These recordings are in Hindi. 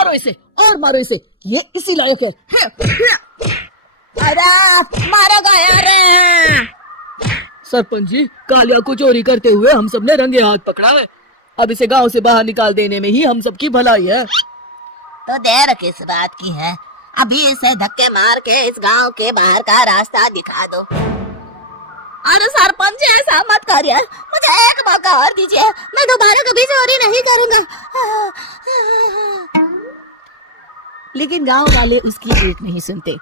मारो इसे और मारो इसे, ये इसी लायक है। अरे मारा गया रे। सरपंच जी, कालिया को चोरी करते हुए हम सबने रंगे हाथ पकड़ा है। अब इसे गांव से बाहर निकाल देने में ही हम सबकी भलाई है। तो देर किस बात की है, अभी इसे धक्के मार के इस गांव के बाहर का रास्ता दिखा दो। अरे सरपंच जी, ऐसा मत करिए, मुझे एक मौका और दीजिए, मैं दोबारा कभी चोरी नहीं करूंगा। लेकिन गांव वाले उसकी एक नहीं सुनते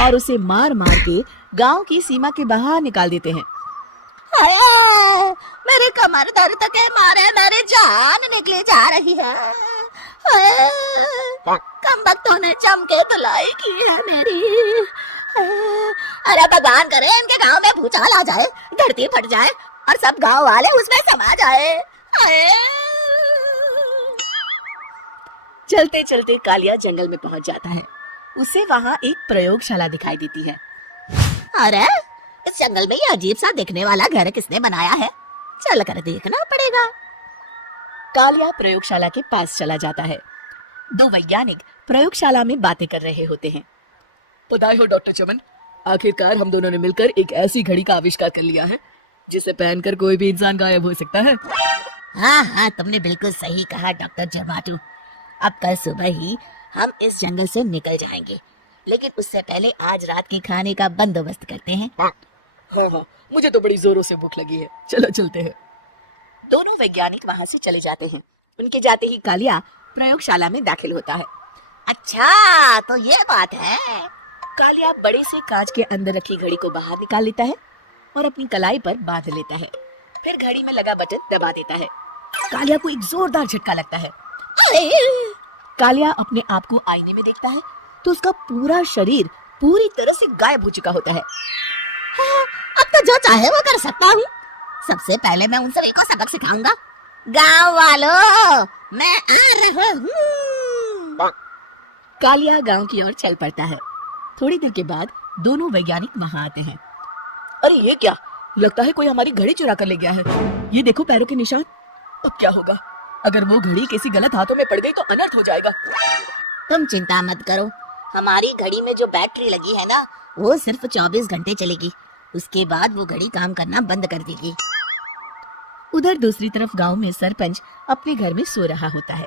और उसे मार मार के गांव की सीमा के बाहर निकाल देते हैं। मेरे कमर दर्द के मारे मेरी जान निकली जा रही है। कमबख्तों ने चमके धुलाई की है मेरी। अरे भगवान करे इनके गांव में भूचाल आ जाए, धरती फट जाए और सब गांव वाले उसमें समा जाए। चलते चलते कालिया जंगल में पहुंच जाता है। उसे वहाँ एक प्रयोगशाला दिखाई देती है। अरे इस जंगल में ये अजीब सा दिखने वाला घर किसने बनाया है, चल कर देखना पड़ेगा। कालिया प्रयोगशाला के पास चला जाता है। दो वैज्ञानिक प्रयोगशाला में बातें कर रहे होते हैं। बधाई हो डॉक्टर चमन, आखिरकार हम दोनों ने मिलकर एक ऐसी घड़ी का आविष्कार कर लिया है जिसे पहनकर कोई भी इंसान गायब हो सकता है। हाँ, तुमने बिल्कुल सही कहा डॉक्टर जमाटू। अब कल सुबह ही हम इस जंगल से निकल जाएंगे, लेकिन उससे पहले आज रात के खाने का बंदोबस्त करते हैं। हाँ, मुझे तो बड़ी जोरों से भूख लगी है, चलो चलते हैं। दोनों वैज्ञानिक वहाँ से चले जाते हैं। उनके जाते ही कालिया प्रयोगशाला में दाखिल होता है। अच्छा, तो ये बात है। कालिया बड़े से कांच के अंदर रखी घड़ी को बाहर निकाल लेता है और अपनी कलाई पर बांध लेता है। फिर घड़ी में लगा बटन दबा देता है। कालिया को एक जोरदार झटका लगता है। कालिया अपने आप को आईने में देखता है तो उसका पूरा शरीर पूरी तरह से गायब हो चुका होता है। हाँ, अब तो जो चाहे वो कर सकता हूँ। सबसे पहले मैं उन सभी को सबक सिखाऊंगा। गांव वालों, मैं आ रहा हूँ। कालिया गांव की ओर चल पड़ता है। थोड़ी देर के बाद दोनों वैज्ञानिक वहां आते हैं। अरे ये क्या, लगता है कोई हमारी घड़ी चुरा कर ले गया है। ये देखो पैरों के निशान। अब क्या होगा, अगर वो घड़ी किसी गलत हाथों में पड़ गई तो अनर्थ हो जाएगा। तुम चिंता मत करो, हमारी घड़ी में जो बैटरी लगी है ना, वो सिर्फ 24 घंटे चलेगी। उसके बाद वो घड़ी काम करना बंद कर देगी। उधर दूसरी तरफ गांव में सरपंच अपने घर में सो रहा होता है।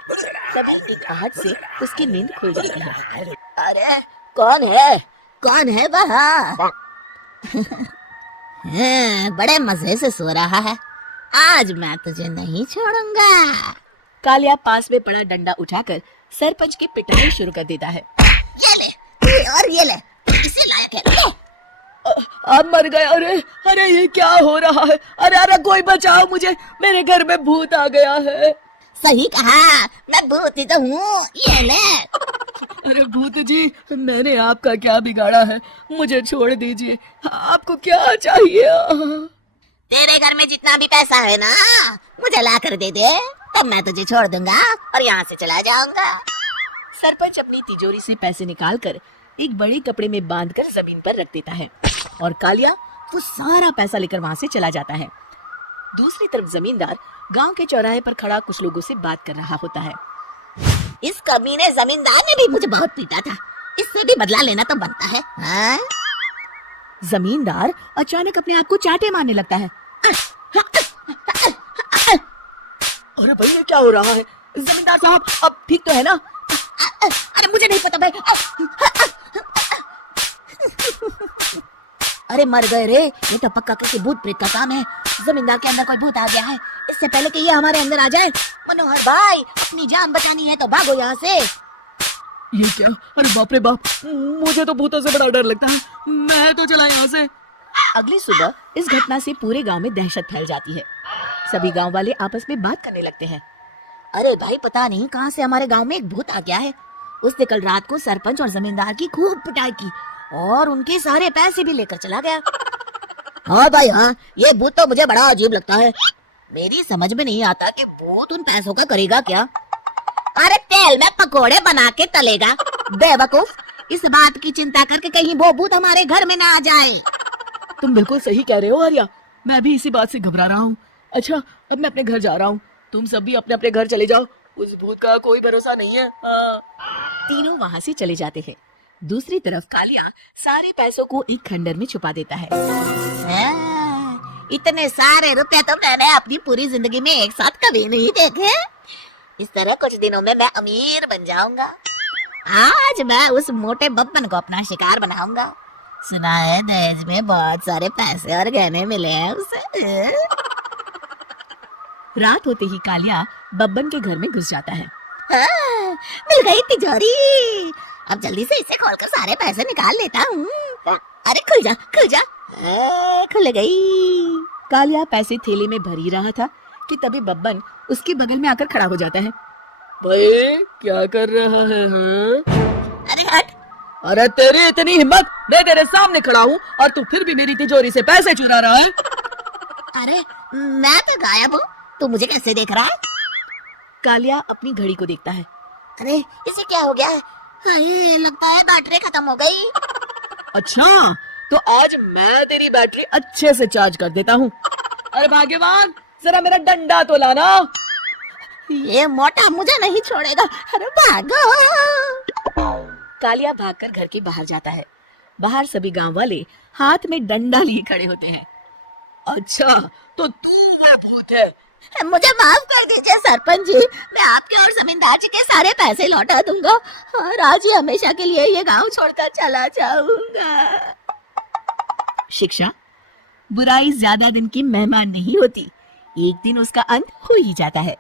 तभी एक आहट से उसकी नींद खुल जाती है। अरे कौन है वहाँ? बड़े मजे से सो रहा है, आज मैं तुझे नहीं छोड़ूंगा। कालिया पास में पड़ा डंडा उठाकर सरपंच की पिटाई शुरू कर देता है। ये ले और ये ले, इसी लायक है। अब मर गए। अरे ये क्या हो रहा है? अरे कोई बचाओ मुझे, मेरे घर में भूत आ गया है। सही कहा, मैं भूत ही तो हूँ, ये ले। अरे भूत जी, मैंने आपका क्या बिगाड़ा है, मुझे छोड़ दीजिए, आपको क्या चाहिए? तेरे घर में जितना भी पैसा है ना, मुझे ला कर दे दे, तब मैं तुझे छोड़ दूंगा और यहाँ से चला जाऊंगा। सरपंच अपनी तिजोरी से पैसे निकालकर एक बड़े कपड़े में बांधकर जमीन पर रख देता है और कालिया वो सारा पैसा लेकर वहाँ से चला जाता है। दूसरी तरफ जमींदार गांव के चौराहे पर खड़ा कुछ लोगों से बात कर रहा होता है। इस कमीने जमींदार ने भी मुझे बहुत पीटा था, इससे भी बदला लेना तो बनता है। हाँ? जमींदार अचानक अपने आप को चाटे मारने लगता है। अरे भाई ये क्या हो रहा है? जमींदार साहब अब ठीक तो है ना? अरे मुझे नहीं पता भाई। अरे मर गए रे, ये तो पक्का किसी भूत प्रेत का काम है। जमींदार के अंदर कोई भूत आ गया है, इससे पहले कि ये हमारे अंदर आ जाए। मनोहर भाई, अपनी जान बचानी है तो भागो यहाँ से। ये क्या? अरे बाप रे बाप, मुझे तो भूतों से बड़ा डर लगता है, मैं तो चला यहाँ से। अगली सुबह इस घटना से पूरे गांव में दहशत फैल जाती है। सभी गांव वाले आपस में बात करने लगते हैं। अरे भाई, पता नहीं कहाँ से हमारे गांव में एक भूत आ गया है। उसने कल रात को सरपंच और जमींदार की खूब पिटाई की और उनके सारे पैसे भी लेकर चला गया। हाँ भाई हाँ, ये भूत तो मुझे बड़ा अजीब लगता है। मेरी समझ में नहीं आता कि भूत उन पैसों का करेगा क्या। अरे तेल में पकोड़े बना के तलेगा बेवकूफ। इस बात की चिंता करके कहीं वो भूत हमारे घर में ना आ जाए। तुम बिल्कुल सही कह रहे हो आर्या, मैं भी इसी बात से घबरा रहा हूँ। अच्छा अब मैं अपने घर जा रहा हूँ, तुम सब भी अपने अपने घर चले जाओ उस भूत का कोई भरोसा नहीं है। तीनों वहां से चले जाते हैं। दूसरी तरफ कालिया सारे पैसों को एक खंडर में छुपा देता है। इतने सारे रुपए तो मैंने अपनी पूरी जिंदगी में एक साथ कभी नहीं देखे। इस तरह कुछ दिनों में मैं अमीर बन जाऊंगा। आज मैं उस मोटे बब्बन को अपना शिकार बनाऊंगा। सुना है दहेज में बहुत सारे पैसे और गहने मिले हैं उसे। रात होते ही कालिया बब्बन के घर में घुस जाता है। मिल गई तिजोरी। अब जल्दी से इसे खोलकर सारे पैसे निकाल लेता हूँ। अरे खुल जा खुल जा। खुल गई। कालिया पैसे थैले में भर ही रहा था कि तभी बब्बन उसके बगल में आकर खड़ा हो जाता है। भाई क्या कर रहा है? हाँ? अरे हट। अरे तेरी इतनी हिम्मत, मैं तेरे सामने खड़ा हूँ और तू फिर भी मेरी तिजोरी से पैसे चुरा रहा है। अरे मैं तो गायब हूँ, तू मुझे कैसे देख रहा है? कालिया अपनी घड़ी को देखता है। अरे इसे क्या हो गया है? ये लगता है बैटरी खत्म हो गई। अच्छा, तो आज मैं तेरी बैटरी अच्छे से चार्ज कर देता हूँ। अरे भाग्यवान, जरा मेरा डंडा तो लाना। ये मोटा मुझे नहीं छोड़ेगा। अरे भागो। कालिया भागकर घर के बाहर जाता है। बाहर सभी गांव वाले हाथ में डंडा लिए खड़े होते हैं। अच्छा, तो तू वो भूत है? मुझे माफ कर दीजिए सरपंच जी, मैं आपके और जमींदार जी के सारे पैसे लौटा दूंगा और आज ही हमेशा के लिए ये गांव छोड़कर चला जाऊंगा। शिक्षा, बुराई ज्यादा दिन की मेहमान नहीं होती, एक दिन उसका अंत हो ही जाता है।